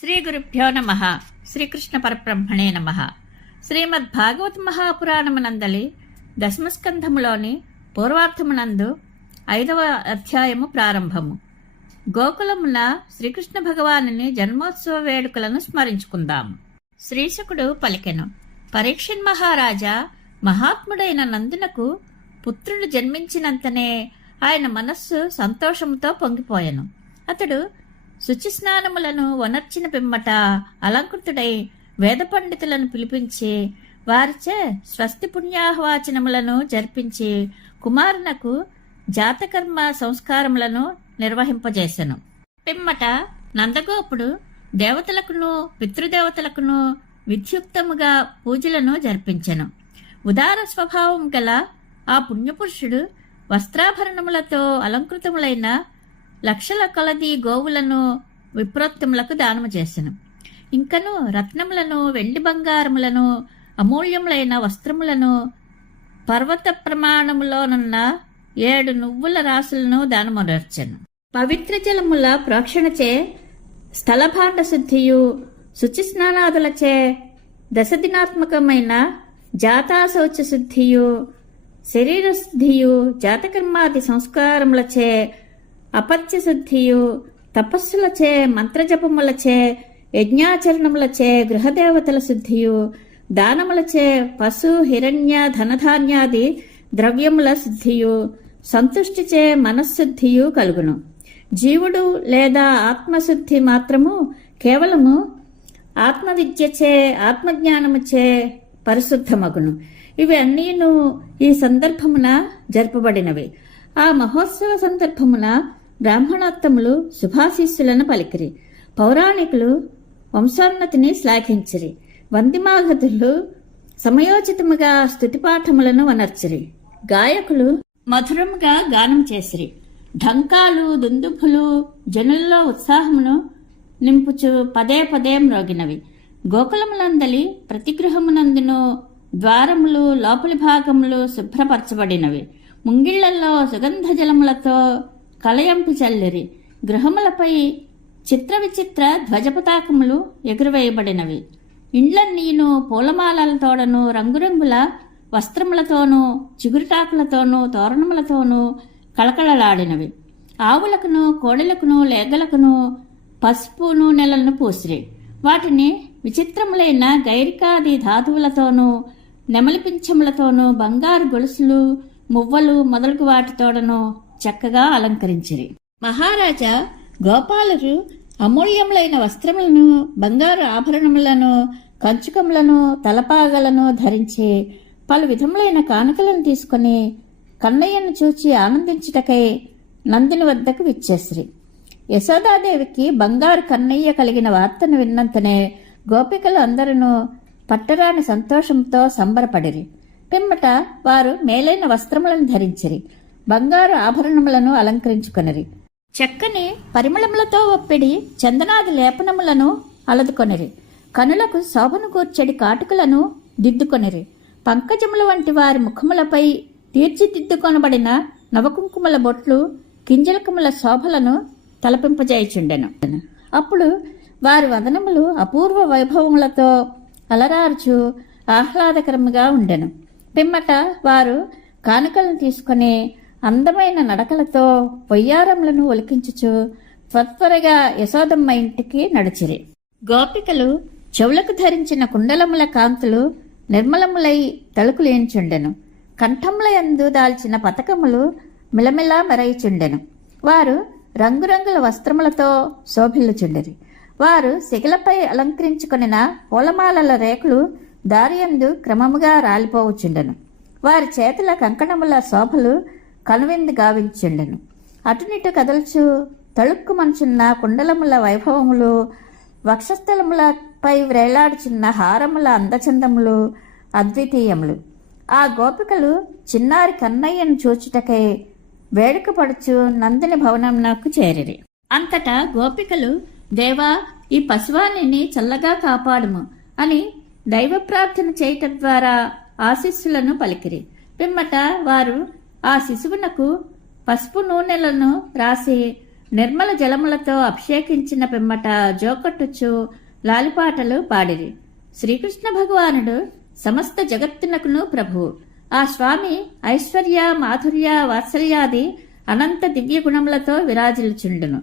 శ్రీ గురుభ్యో నమ. శ్రీకృష్ణ పరబ్రహ్మణే నమ. శ్రీమద్ భాగవత మహాపురాణమునందలి దశమస్కంధములోని పూర్వార్థమునందు ఐదవ అధ్యాయము ప్రారంభము. గోకులమున శ్రీకృష్ణ భగవానుని జన్మోత్సవ వేడుకలను స్మరించుకుందాము. శ్రీశకుడు పలికెను పరీక్షన్ మహారాజా మహాత్ముడైన నందునకు పుత్రుడు జన్మించినంతనే ఆయన మనస్సు సంతోషముతో పొంగిపోయెను. అతడు శుచి స్నానములను వనర్చిన పిమ్మట అలంకృతుడై వేద పండితులను పిలిపించి వారిచే స్వస్తి పుణ్యాహవాచనములను జరిపించి కుమారునకు జాతకర్మ సంస్కారములను నిర్వహింపజేసెను. పిమ్మట నందగోపుడు దేవతలకును పితృదేవతలకును విధ్యుక్తముగా పూజలను జరిపించెను. ఉదార స్వభావం గల ఆ పుణ్యపురుషుడు వస్త్రాభరణములతో అలంకృతములైన లక్షల కొలది గోవులను విప్రోక్తములకు దానము చేసెను. ఇంకను రత్నములను వెండి బంగారములను అమూల్యములైన వస్త్రములను పర్వత ప్రమాణములోనున్న ఏడు నువ్వుల రాసులను దానమునర్చెను. పవిత్ర జలముల ప్రోక్షణచే స్థలభాండ శుద్ధియు శుచి స్నానాదులచే దశదినాత్మకమైన జాతాశౌచ శుద్ధియు శరీర శుద్ధియు జాతకర్మాది సంస్కారములచే అపత్య శుద్ధియు తపస్సులచే మంత్రజపములచే యజ్ఞాచరణములచే గృహదేవతల శుద్ధియు దానములచే పశు హిరణ్య ధనధాన్యాది ద్రవ్యముల శుద్ధియు సంతుష్టిచే మనశ్శుద్ధియు కలుగును. జీవుడు లేదా ఆత్మశుద్ధి మాత్రము కేవలము ఆత్మవిద్యచే ఆత్మజ్ఞానముచే పరిశుద్ధమగును. ఇవి అన్నీను ఈ సందర్భమున జరపబడినవి. ఆ మహోత్సవ సందర్భమున బ్రాహ్మణోత్తములు శుభాశీస్సులను పలికిరి. పౌరాణికులు వంశోన్నతిని శ్లాఘించిరి. వందిమాగతులు సమయోచితముగా స్థుతిపాఠములను వనర్చిరి. గాయకులు మధురముగా గానం చేసిరి. ఢంకాలు దుందుభులు జనుల్లో ఉత్సాహమును నింపుచు పదే పదే మ్రోగినవి. గోకులములందలి ప్రతిగృహమునందును ద్వారములు లోపలి భాగములు శుభ్రపరచబడినవి. ముంగిళ్ళలో సుగంధ జలములతో కలయంపు చల్లిరి. గృహములపై చిత్ర విచిత్ర ధ్వజపతాకములు ఎగురవేయబడినవి. ఇండ్లన్నీను పూలమాలలతోడను రంగురంగుల వస్త్రములతోనూ చిగురుటాకులతోనూ తోరణములతోనూ కళకళలాడినవి. ఆవులకును కోడెలకును లేగలకును పసుపు నూనెలను పూసిరి. వాటిని విచిత్రములైన గైరికాది ధాతువులతోనూ నెమలిపించములతోనూ బంగారు గొలుసులు మువ్వలు మొదలగు వాటితోడను చక్కగా అలంకరించిరి. మహారాజా గోపాలురు అమూల్యములైన వస్త్రములను బంగారు ఆభరణములను కంచుకములను తలపాగలను ధరించి పలు విధములైన కానుకలను తీసుకుని కన్నయ్యను చూచి ఆనందించుటకై నందిని వద్దకు విచ్చేసిరి. యశోదాదేవికి బంగారు కన్నయ్య కలిగిన వార్తను విన్నంతనే గోపికలు అందరూ పట్టరాని సంతోషంతో సంబరపడిరి. పిమ్మట వారు మేలైన వస్త్రములను ధరించిరి. బంగారు ఆభరణములను అలంకరించుకొనిరి. చక్కని పరిమళములతో ఒప్పిడి చందనాది లేపనములను అలదుకొనిరి. కనులకు శోభను కూర్చడి కాటుకలను దిద్దుకొనిరి. పంకజముల వంటి వారి ముఖములపై తీర్చిదిద్దుకొనబడిన నవకుంకుమల బొట్లు కింజలకముల శోభలను తలపింపజేయుచుండెను. అప్పుడు వారి వదనములు అపూర్వ వైభవములతో అలరార్చు ఆహ్లాదకరముగా ఉండెను. పిమ్మట వారు కానుకలను తీసుకొని అందమైన నడకలతో పొయ్యారములను ఒలికించుచు త్వత్వరగా యశోదమ్మ ఇంటికి నడిచిరి. గోపికలు చెవులకు ధరించిన కుండలముల కాంతులు నిర్మలములై తలుకులేంచుండెను కంఠములయందు దాల్చిన పతకములు మిలమిలా మెరయిచుండెను. వారు రంగురంగుల వస్త్రములతో శోభిల్లుచుండిరి. వారు శిగలపై అలంకరించుకొనిన పూలమాలల రేకులు దారియందు క్రమముగా రాలిపోవచ్చుండెను వారి చేతుల కంకణముల శోభలు కనువిందు గావించుండెను. అటునిటు కదల్చు తళుక్కు మంచున్న కుండలముల వైభవములు వక్షస్థలములపై వ్రేలాడుచున్న హారముల అందచందములు అద్వితీయములు. ఆ గోపికలు చిన్నారి కన్నయ్యను చూచుటకై వేడుక పడుచు నందిని భవనంకు చేరిరి. అంతటా గోపికలు దేవా ఈ పశువాణిని చల్లగా కాపాడుము అని దైవ ప్రార్థన చేయటం ద్వారా ఆశీస్సులను పలికిరి. పిమ్మట వారు ఆ శిశువునకు పసుపు నూనెలను రాసి నిర్మల జలములతో అభిషేకించిన పిమ్మట జోకట్టుచు లాలిపాటలు పాడిరి. శ్రీకృష్ణ భగవానుడు సమస్త జగత్తునకును ప్రభువు ఆ స్వామి ఐశ్వర్య మాధుర్య వాత్సల్యాది అనంత దివ్య గుణములతో విరాజిల్చుండును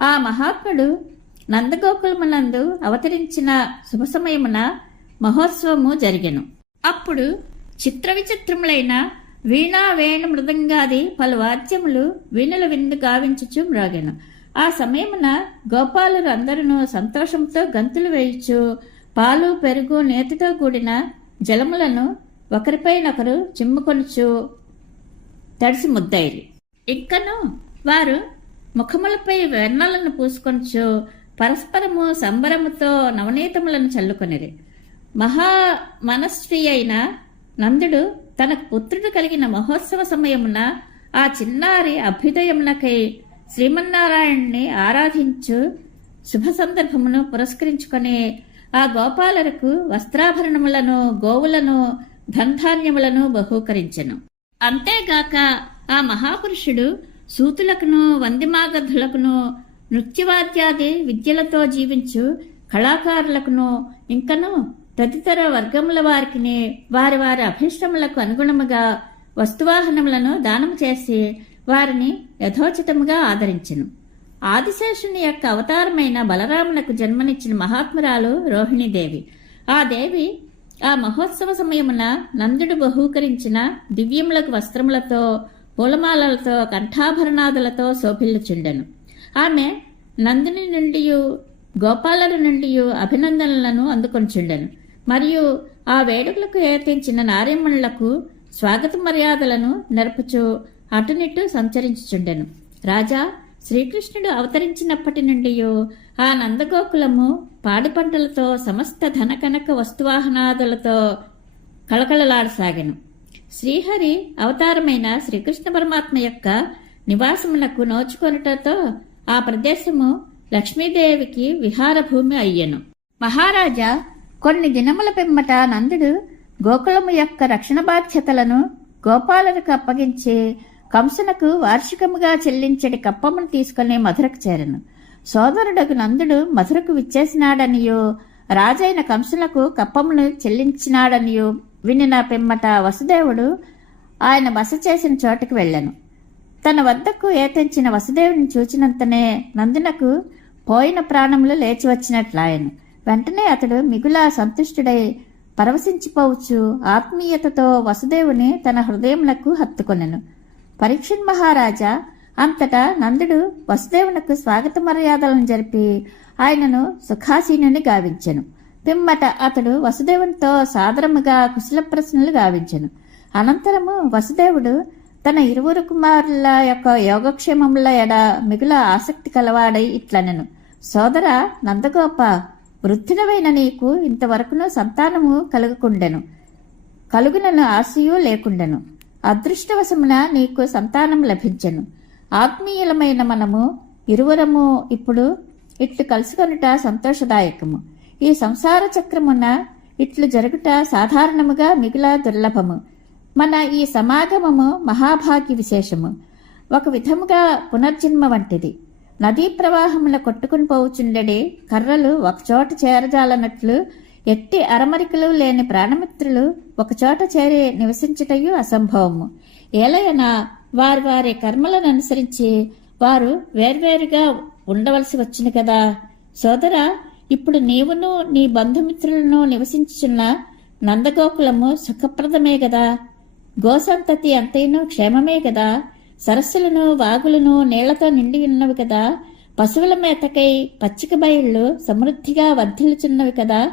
ఆ మహాత్ముడు నందగోకులమునందు అవతరించిన శుభ సమయమున మహోత్సవము జరిగెను. అప్పుడు చిత్ర విచిత్రములైన వీణా వేణు మృదంగాది పలు వాద్యములు వీణుల విందు గావించుచు రాగాను ఆ సమయమున గోపాలులు అందరూ సంతోషంతో గంతులు వేయుచు పాలు పెరుగు నేతితో కూడిన జలములను ఒకరిపైనొకరు చిమ్ముకొనుచు తడిసి ముద్దయిరి ఇంకను వారు ముఖములపై వెన్నలను పూసుకొనుచు పరస్పరము సంబరముతో నవనీతములను చల్లుకొనిరి. మహా మనస్వి అయిన నందుడు తనకు పుత్రుడు కలిగిన మహోత్సవ సమయమున ఆ చిన్నారి అభ్యుదయమునకై శ్రీమన్నారాయణ్ణి ఆరాధించు శుభ సందర్భమును పురస్కరించుకొని ఆ గోపాలరకు వస్త్రాభరణములను గోవులను ధన్ధాన్యములను బహూకరించెను. అంతేగాక ఆ మహాపురుషుడు సూతులకును వందిమాగధులకును నృత్యవాద్యాది విద్యలతో జీవించు కళాకారులకును ఇంకను తదితర వర్గముల వారికి వారి వారి అభిష్టములకు అనుగుణముగా వస్తువాహనములను దానం చేసి వారిని యథోచితముగా ఆదరించెను. ఆదిశేషుని యొక్క అవతారమైన బలరామునకు జన్మనిచ్చిన మహాత్మురాలు రోహిణీదేవి. ఆ దేవి ఆ మహోత్సవ సమయమున నందుడు బహూకరించిన దివ్యములకు వస్త్రములతో పూలమాలలతో కంఠాభరణాదులతో శోభిల్లుచుండెను. ఆమె నందుని నుండి గోపాలరు నుండి అభినందనలను అందుకొనిచుండెను. మరియు ఆ వేడుకలకు ఏర్పించిన నార్యమణులకు స్వాగత మర్యాదలను నెరపుచూ అటునిట్టు సంచరించుచుండెను. రాజా శ్రీకృష్ణుడు అవతరించినప్పటి నుండి ఆ నందగోకులము పాడి పంటలతో సమస్త ధనకనక వస్తువాహనాదులతో కళకళలాడసాగాను. శ్రీహరి అవతారమైన శ్రీకృష్ణ పరమాత్మ యొక్క నివాసమునకు నోచుకొనుటతో ఆ ప్రదేశము లక్ష్మీదేవికి విహార భూమి అయ్యను. మహారాజా కొన్ని దినముల పిమ్మట నందుడు గోకులము యొక్క రక్షణ బాధ్యతలను గోపాలకు అప్పగించి కంసునకు వార్షికముగా చెల్లించడి కప్పమును తీసుకుని మధురకు చేరను. సోదరుడకు నందుడు మధురకు విచ్చేసినాడనియో రాజైన కంసులకు కప్పమును చెల్లించినాడనియో వినిన పిమ్మట వసుదేవుడు ఆయన బస చేసిన చోటుకు వెళ్ళాను. తన వద్దకు ఏతెంచిన వసుదేవుని చూచినంతనే నందునకు పోయిన ప్రాణములు లేచి వచ్చినట్లాయను. వెంటనే అతడు మిగులా సంతుష్టుడై పరవశించిపోవచ్చు. ఆత్మీయతతో వసుదేవుని తన హృదయములకు హత్తుకొనెను. పరీక్షణ్ మహారాజా అంతటా నందుడు వసుదేవునకు స్వాగత మర్యాదలను జరిపి ఆయనను సుఖాసీనుని గావించెను. పిమ్మట అతడు వసుదేవునితో సాదరముగా కుశల ప్రశ్నలు గావించెను. అనంతరము వసుదేవుడు తన ఇరువురు కుమారుల యొక్క యోగక్షేమముల ఎడ మిగుల ఆసక్తి కలవాడై ఇట్లనెను. సోదర నందగోప వృద్ధుడవైన నీకు ఇంతవరకును సంతానము కలుగకుండెను. కలుగునను ఆశయు లేకుండెను. అదృష్టవశమున నీకు సంతానం లభించెను. ఆత్మీయులమైన మనము ఇరువురము ఇప్పుడు ఇట్లు కలుసుకొనుట సంతోషదాయకము. ఈ సంసార చక్రమున ఇట్లు జరుగుట సాధారణముగా మిగుల దుర్లభము. మన ఈ సమాగమము మహాభాగ్య విశేషము. ఒక విధముగా పునర్జన్మ వంటిది. నదీ ప్రవాహముల కొట్టుకుని పోవుచుండెడి కర్రలు ఒకచోట చేరజాలనట్లు ఎట్టి అరమరికలు లేని ప్రాణమిత్రులు ఒకచోట చేరి నివసించుటయు అసంభవము. ఏలయన వారి వారి కర్మలను అనుసరించి వారు వేర్వేరుగా ఉండవలసి వచ్చింది కదా. సోదర ఇప్పుడు నీవును నీ బంధుమిత్రులను నివసించుచున్న నందగోకులము సుఖప్రదమే గదా. గోసంతతి అంతైను క్షేమమే కదా సరస్సులను వాగులను నీళ్ళతో నిండి ఉన్నవి కదా. పశువుల మేతకై పచ్చిక బయళ్ళు సమృద్ధిగా వర్ధిల్లుచున్నవి కదా.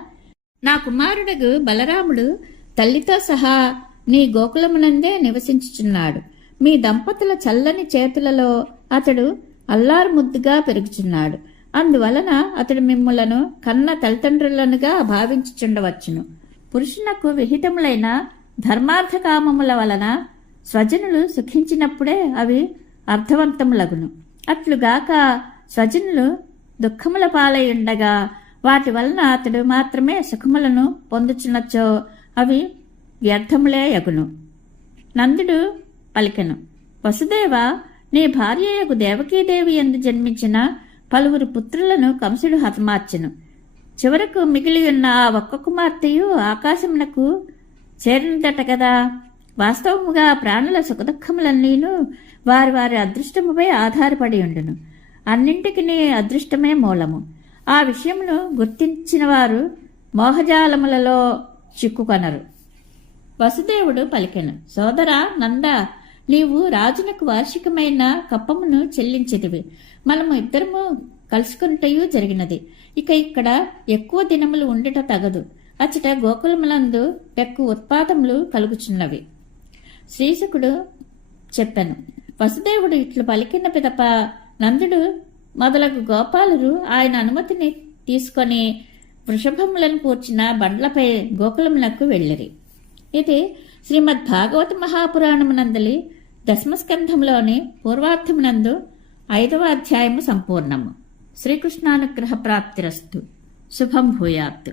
నా కుమారుడగు బలరాముడు తల్లితో సహా నీ గోకులమునందే నివసించుచున్నాడు. మీ దంపతుల చల్లని చేతులలో అతడు అల్లారు ముద్దుగా పెరుగుచున్నాడు. అందువలన అతడు మిమ్ములను కన్న తల్లిదండ్రులనుగా భావించుచుండవచ్చును. పురుషునకు విహితములైన ధర్మార్థకామముల వలన స్వజనులు సుఖించినప్పుడే అవి అర్థవంతములగును. అట్లుగాక స్వజనులు దుఃఖముల పాలై ఉండగా వాటి వలన అతడు మాత్రమే సుఖములను పొందుచున్నచో అవి వ్యర్థములే యగును. నందుడు పలికెను వసుదేవ నీ భార్యయకు దేవకీదేవి ఎందు జన్మించిన పలువురు పుత్రులను కంసుడు హతమార్చెను. చివరకు మిగిలి ఉన్న ఆ ఒక్క కుమార్తెయు ఆకాశమునకు చేరినదట కదా. వాస్తవముగా ప్రాణుల సుఖదుఖములన్నీను వారి వారి అదృష్టముపై ఆధారపడి ఉండును. అన్నింటికి అదృష్టమే మూలము. ఆ విషయమును గుర్తించిన వారు మోహజాలములలో చిక్కుకొనరు. వసుదేవుడు పలికెను సోదర నంద నీవు రాజునకు వార్షికమైన కప్పమును చెల్లించేటివి మనము ఇద్దరము కలుసుకుంటూ జరిగినది. ఇక ఇక్కడ ఎక్కువ దినములు ఉండుట తగదు. అచ్చట గోకులములందు పెక్కు ఉత్పాదములు కలుగుచున్నవి. శ్రీశుకుడు చెప్పాను. వసుదేవుడు ఇట్లు పలికిన పిదప నందుడు మొదలగు గోపాలురు ఆయన అనుమతిని తీసుకొని వృషభములను కూర్చిన బండ్లపై గోకులమునకు వెళ్ళిరి. ఇది శ్రీమద్ భాగవత మహాపురాణమునందలి దశమస్కంధంలోని పూర్వార్థమునందు ఐదవ అధ్యాయము సంపూర్ణము. శ్రీకృష్ణానుగ్రహ ప్రాప్తిరస్తు శుభం భూయాత్.